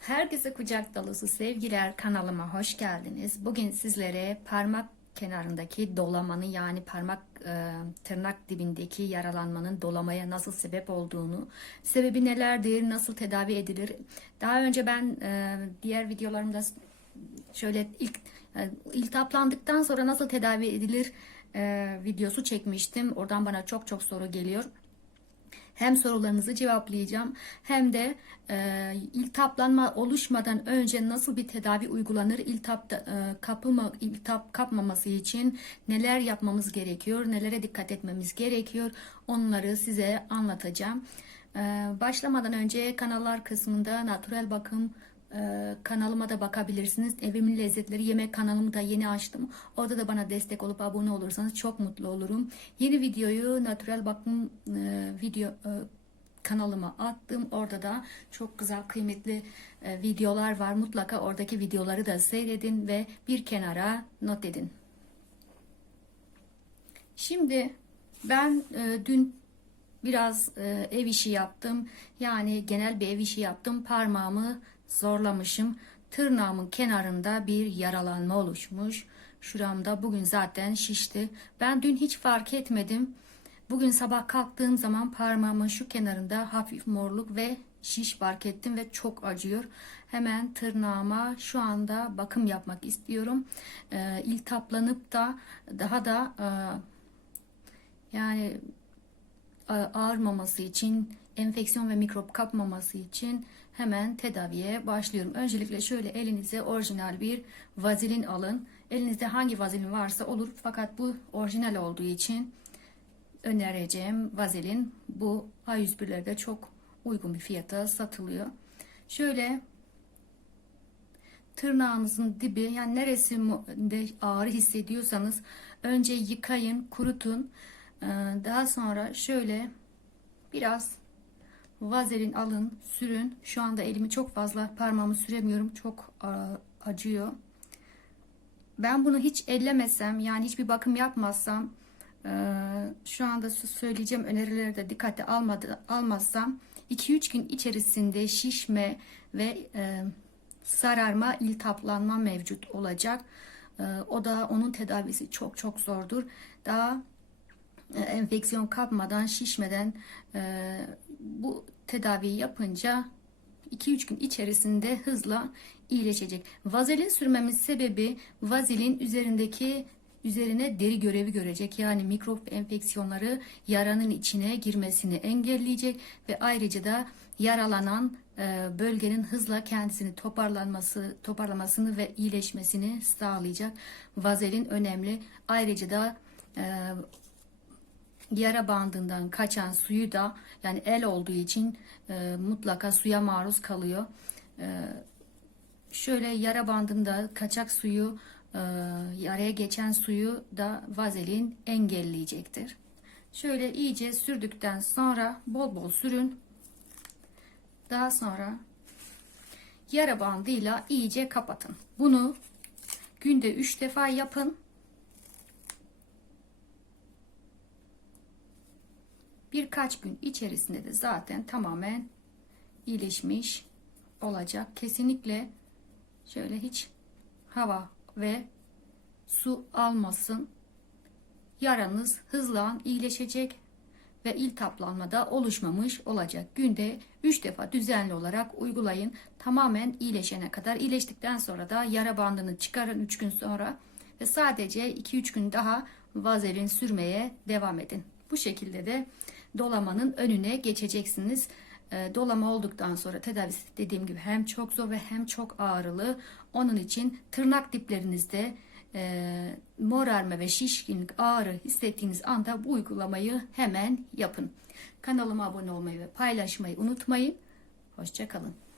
Herkese kucak dolusu sevgiler kanalıma hoş geldiniz. Bugün sizlere parmak kenarındaki dolamanı yani parmak e, tırnak dibindeki yaralanmanın dolamaya nasıl sebep olduğunu, sebebi nelerdir, nasıl tedavi edilir. Daha önce ben e, diğer videolarımda şöyle ilk e, iltihaplandıktan sonra nasıl tedavi edilir e, videosu çekmiştim. Oradan bana çok çok soru geliyor. Hem sorularınızı cevaplayacağım hem de e, iltihaplanma oluşmadan önce nasıl bir tedavi uygulanır, iltihap e, kapılma, iltihap kapmaması için neler yapmamız gerekiyor, nelere dikkat etmemiz gerekiyor onları size anlatacağım. E, başlamadan önce kanallar kısmında natural bakım ee, kanalıma da bakabilirsiniz. Evimin lezzetleri yemek kanalımı da yeni açtım. Orada da bana destek olup abone olursanız çok mutlu olurum. Yeni videoyu natural bakım e, video e, kanalıma attım. Orada da çok güzel kıymetli e, videolar var. Mutlaka oradaki videoları da seyredin ve bir kenara not edin. Şimdi ben dün biraz ev işi yaptım. Yani genel bir ev işi yaptım. Parmağımı zorlamışım. Tırnağımın kenarında bir yaralanma oluşmuş. Şuramda bugün zaten şişti. Ben dün hiç fark etmedim. Bugün sabah kalktığım zaman parmağımın şu kenarında hafif morluk ve şiş fark ettim ve çok acıyor. Hemen tırnağıma şu anda bakım yapmak istiyorum. Ee, iltihaplanıp da daha da e, yani e, ağırmaması için, enfeksiyon ve mikrop kapmaması için hemen tedaviye başlıyorum. Öncelikle şöyle elinize orijinal bir vazelin alın. Elinizde hangi vazelin varsa olur fakat bu orijinal olduğu için önereceğim vazelin bu A101'lerde çok uygun bir fiyata satılıyor. Şöyle tırnağınızın dibi yani neresinde ağrı hissediyorsanız önce yıkayın, kurutun. Ee, daha sonra şöyle biraz vazelin alın, sürün. Şu anda elimi çok fazla parmağımı süremiyorum. Çok acıyor. Ben bunu hiç ellemesem yani hiçbir bakım yapmazsam e, şu anda söyleyeceğim önerileri de dikkate almadı, almazsam 2-3 gün içerisinde şişme ve e, sararma, iltihaplanma mevcut olacak. E, o da onun tedavisi çok çok zordur. Daha enfeksiyon kapmadan, şişmeden bu tedaviyi yapınca 2-3 gün içerisinde hızla iyileşecek. Vazelin sürmemiz sebebi vazelin üzerindeki üzerine deri görevi görecek. Yani mikrop enfeksiyonları yaranın içine girmesini engelleyecek ve ayrıca da yaralanan e, bölgenin hızla kendisini toparlanması, toparlamasını ve iyileşmesini sağlayacak. Vazelin önemli. Ayrıca da e, yara bandından kaçan suyu da yani el olduğu için e, mutlaka suya maruz kalıyor. E, şöyle yara bandında kaçak suyu e, yaraya geçen suyu da vazelin engelleyecektir. Şöyle iyice sürdükten sonra bol bol sürün. Daha sonra yara bandıyla iyice kapatın. Bunu günde 3 defa yapın. Birkaç gün içerisinde de zaten tamamen iyileşmiş olacak. Kesinlikle şöyle hiç hava ve su almasın. Yaranız hızla iyileşecek ve iltihaplanma da oluşmamış olacak. Günde 3 defa düzenli olarak uygulayın. Tamamen iyileşene kadar. iyileştikten sonra da yara bandını çıkarın 3 gün sonra ve sadece 2-3 gün daha vazelin sürmeye devam edin. Bu şekilde de dolamanın önüne geçeceksiniz. E, dolama olduktan sonra tedavisi dediğim gibi hem çok zor ve hem çok ağrılı. Onun için tırnak diplerinizde e, morarma ve şişkinlik ağrı hissettiğiniz anda bu uygulamayı hemen yapın. Kanalıma abone olmayı ve paylaşmayı unutmayın. Hoşçakalın.